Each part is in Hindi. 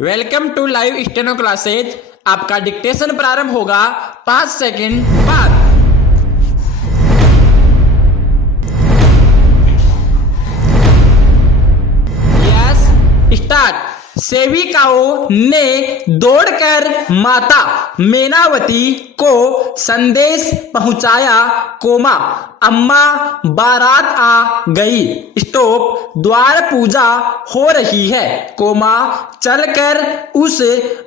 Welcome to live steno classes. आपका डिक्टेशन प्रारंभ होगा 5 सेकंड बाद। Yes start. सेविकाओं ने दौड़कर माता मेनावती को संदेश पहुंचाया, कोमा अम्मा बारात आ गई, स्टॉप द्वार पूजा हो रही है, कोमा चलकर उस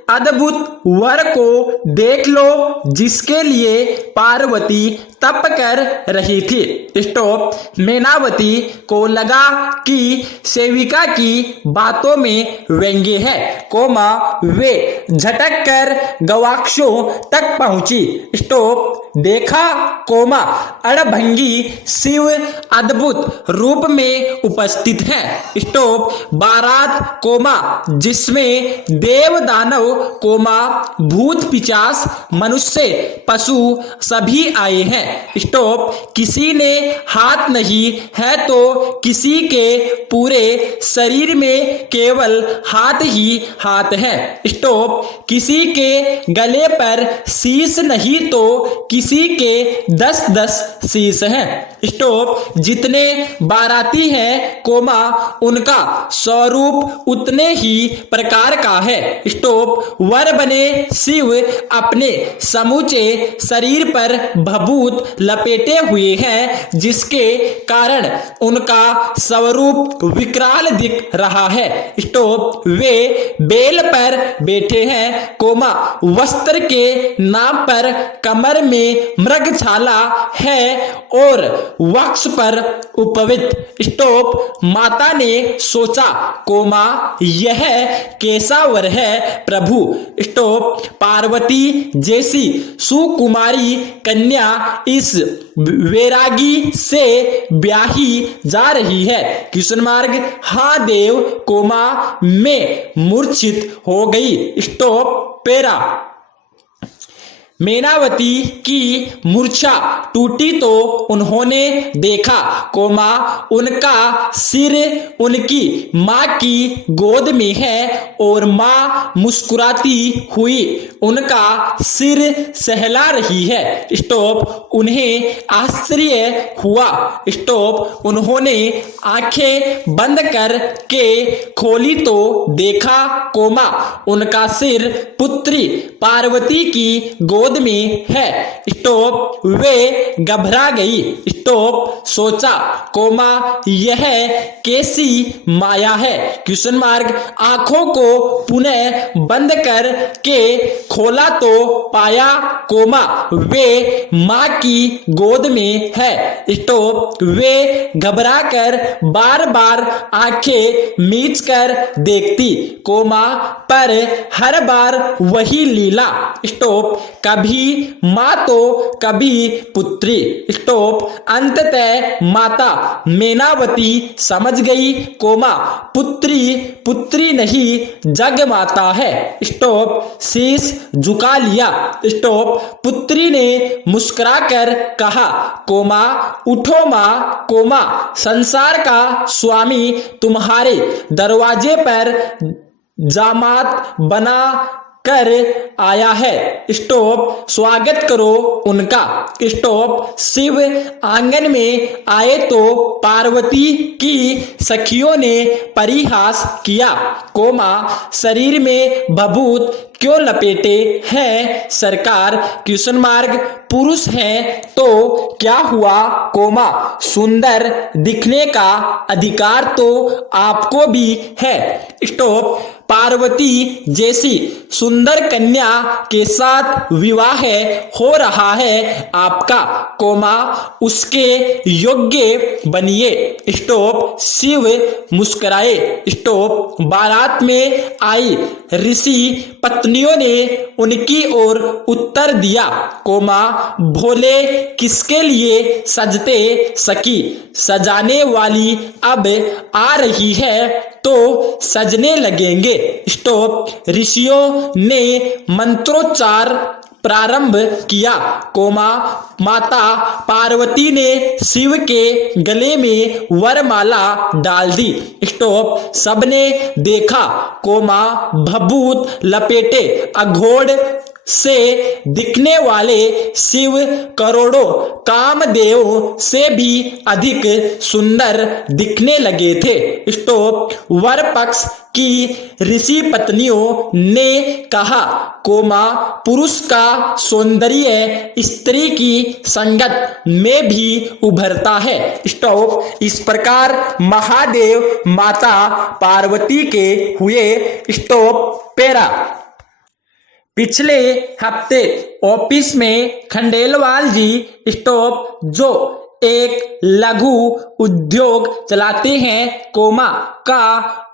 अद्भुत वर को देख लो जिसके लिए पार्वती तप कर रही थी, स्टॉप मेनावती को लगा कि सेविका की बातों में व्यंग्य है, कोमा वे झटक कर गवाक्षों तक पहुंची, स्टॉप देखा कोमा अड़भंगी शिव अद्भुत रूप में उपस्थित है, स्टॉप बारात कोमा जिसमें देव दानव कोमा भूत पिशाच मनुष्य पशु सभी आए हैं, स्टॉप किसी ने हाथ नहीं है तो किसी के पूरे शरीर में केवल हाथ ही हाथ है, स्टॉप किसी के गले पर शीश नहीं तो किसी के 10-10 शीश हैं, स्टॉप जितने बाराती हैं कोमा उनका स्वरूप उतने ही प्रकार का है, स्टॉप वर बने शिव अपने समूचे शरीर पर भभूत लपेटे हुए हैं जिसके कारण उनका स्वरूप विकराल दिख रहा है, स्टॉप वे बेल पर बैठे हैं, कोमा वस्त्र के नाम पर कमर में मृगछाला है और वक्ष पर उपवित, स्टॉप माता ने सोचा कोमा यह कैसा वर है प्रभु, स्टॉप पार्वती जैसी सुकुमारी कन्या इस वैरागी से ब्याही जा रही है, कृष्ण मार्ग हाँ देव, कोमा में मूर्छित हो गई, स्टॉप पेरा मेनावती की मूर्छा टूटी तो उन्होंने देखा कोमा उनका सिर उनकी माँ की गोद में है और माँ मुस्कुराती हुई उनका सिर सहला रही है, स्टॉप उन्हें आश्चर्य हुआ, स्टॉप उन्होंने आंखें बंद कर के खोली तो देखा कोमा उनका सिर पुत्री पार्वती की गोद में है, स्टॉप वे घबरा गई, स्टॉप सोचा कोमा यह कैसी माया है, क्वेश्चन मार्क आंखों को पुनः बंद कर के खोला तो पाया कोमा वे माँ की गोद में है, स्टॉप वे घबरा कर बार बार आंखें मीच कर देखती कोमा पर हर बार वही लीला, स्टॉप कभी माँ तो कभी पुत्री, स्टॉप अंततः माता मेनावती समझ गई कोमा पुत्री पुत्री नहीं जग माता है, स्टॉप शीश झुका लिया, स्टॉप पुत्री ने मुस्कुराकर कहा कोमा उठो माँ, कोमा संसार का स्वामी तुम्हारे दरवाजे पर जामात बना कर आया है, स्टॉप स्वागत करो उनका, स्टॉप शिव आंगन में आए तो पार्वती की सखियों ने परिहास किया कोमा शरीर में भभूत क्यों लपेटे हैं सरकार, क्वेश्चन मार्ग पुरुष हैं तो क्या हुआ कोमा सुंदर दिखने का अधिकार तो आपको भी है, स्टॉप पार्वती जैसी सुंदर कन्या के साथ विवाह हो रहा है आपका कोमा उसके योग्य बनिए, स्टॉप शिव मुस्कुराए, स्टॉप बारात में आई ऋषि पत्नियों ने उनकी ओर उत्तर दिया कोमा भोले किसके लिए सजते सकी, सजाने वाली अब आ रही है तो सजने लगेंगे, स्टॉप ऋषियों ने मंत्रोच्चार प्रारंभ किया, कोमा माता पार्वती ने शिव के गले में वरमाला डाल दी। स्टॉप। सबने देखा, कोमा भभूत लपेटे अघोड़ से दिखने वाले शिव करोड़ों कामदेव से भी अधिक सुंदर दिखने लगे थे। स्टॉप। वर पक्ष की ऋषि पत्नियों ने कहा, कोमा पुरुष का सौंदर्य स्त्री की संगत में भी उभरता है। स्टॉप। इस प्रकार महादेव माता पार्वती के हुए। स्टॉप। पैरा। पिछले हफ्ते ऑफिस में खंडेलवाल जी स्टॉप जो एक लघु उद्योग चलाते हैं, कोमा का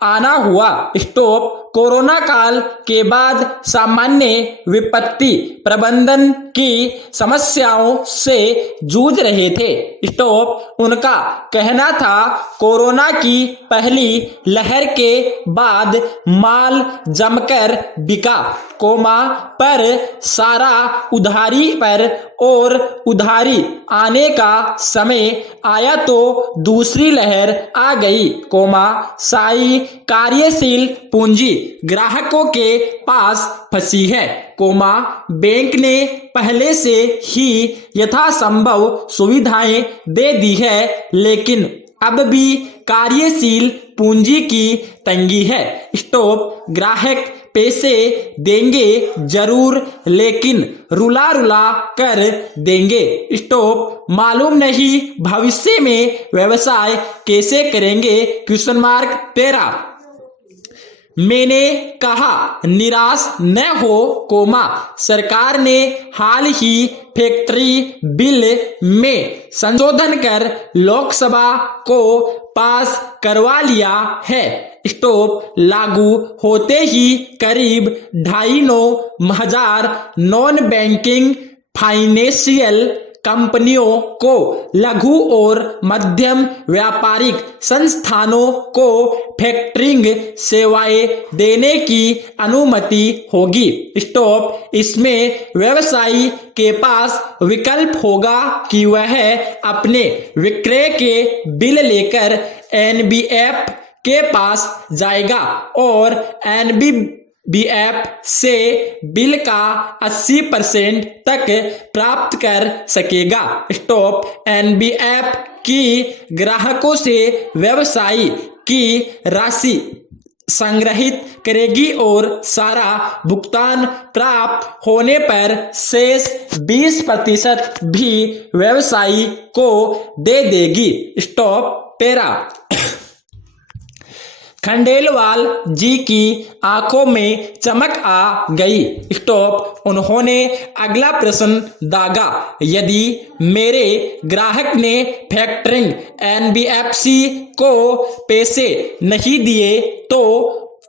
आना हुआ। स्टॉप। कोरोना काल के बाद सामान्य विपत्ति प्रबंधन की समस्याओं से जूझ रहे थे। स्टॉप। उनका कहना था, कोरोना की पहली लहर के बाद माल जमकर बिका, कोमा पर सारा उधारी पर और उधारी आने का समय आया तो दूसरी लहर आ गई, कोमा साई कार्यशील पूंजी ग्राहकों के पास फंसी है, कोमा बैंक ने पहले से ही यथासंभव सुविधाएं दे दी है, लेकिन अब भी कार्यशील पूंजी की तंगी है। स्टॉप। ग्राहक पैसे देंगे जरूर, लेकिन रुला रुला कर देंगे। स्टॉप। मालूम नहीं भविष्य में व्यवसाय कैसे करेंगे। Question mark 13। मैंने कहा, निराश न हो, कोमा सरकार ने हाल ही फैक्ट्री बिल में संशोधन कर लोकसभा को पास करवा लिया है। स्टॉप। लागू होते ही करीब 2,500 नॉन बैंकिंग फाइनेंशियल कंपनियों को लघु और मध्यम व्यापारिक संस्थानों को फैक्टरिंग सेवाएं देने की अनुमति होगी। स्टॉप। इसमें व्यवसायी के पास विकल्प होगा कि वह अपने विक्रय के बिल लेकर एनबीएफ के पास जाएगा और एनबीएफ से बिल का 80% तक प्राप्त कर सकेगा। स्टॉप। एनबीएफ की ग्राहकों से व्यवसायी की राशि संग्रहित करेगी और सारा भुगतान प्राप्त होने पर शेष 20% भी व्यवसायी को दे देगी। स्टॉप। पैरा। खंडेलवाल जी की आंखों में चमक आ गई। स्टॉप। उन्होंने अगला प्रश्न दागा, यदि मेरे ग्राहक ने फैक्टरिंग एनबीएफसी को पैसे नहीं दिए तो?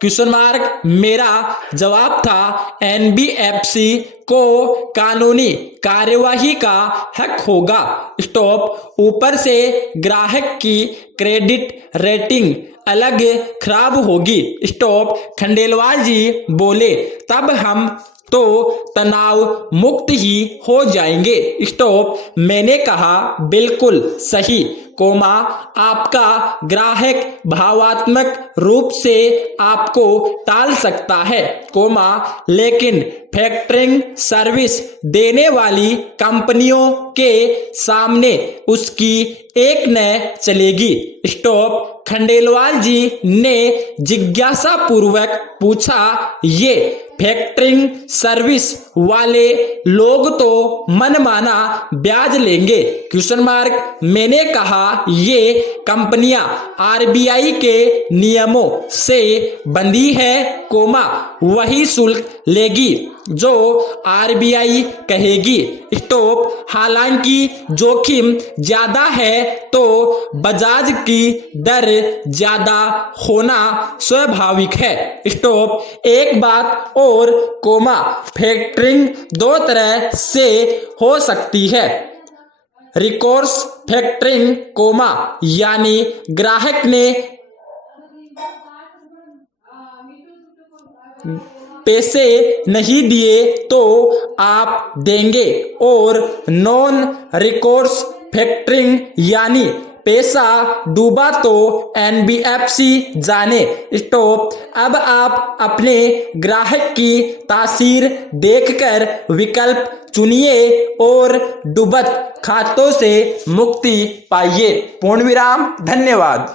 Question mark. मेरा जवाब था, एनबीएफसी को कानूनी कार्यवाही का हक होगा। स्टॉप। ऊपर से ग्राहक की क्रेडिट रेटिंग अलग खराब होगी। स्टॉप। खंडेलवाल जी बोले, तब हम तो तनाव मुक्त ही हो जाएंगे। स्टॉप। मैंने कहा, बिल्कुल सही, कोमा आपका ग्राहक भावात्मक रूप से आपको टाल सकता है, कोमा लेकिन फैक्टरिंग सर्विस देने वाली कंपनियों के सामने उसकी एक न चलेगी। स्टॉप। खंडेलवाल जी ने जिज्ञासा पूर्वक पूछा, ये फैक्टरिंग सर्विस वाले लोग तो मनमाना ब्याज लेंगे? Question mark. मैंने कहा, ये कंपनियां आरबीआई के नियमों से बंधी है, कोमा वही शुल्क लेगी जो आरबीआई कहेगी। स्टॉप। हालांकि जोखिम ज्यादा है तो बजाज की दर ज्यादा होना स्वाभाविक है। स्टॉप। एक बात और, कोमा फैक्टरिंग दो तरह से हो सकती है, रिकोर्स फैक्टरिंग, कोमा यानी पैसे नहीं दिए तो आप देंगे, और नॉन रिकोर्स फैक्टरिंग यानी पैसा डूबा तो NBFC जाने। स्टॉप। अब आप अपने ग्राहक की तासीर देखकर विकल्प चुनिए और डूबत खातों से मुक्ति पाइए। पूर्ण विराम। धन्यवाद।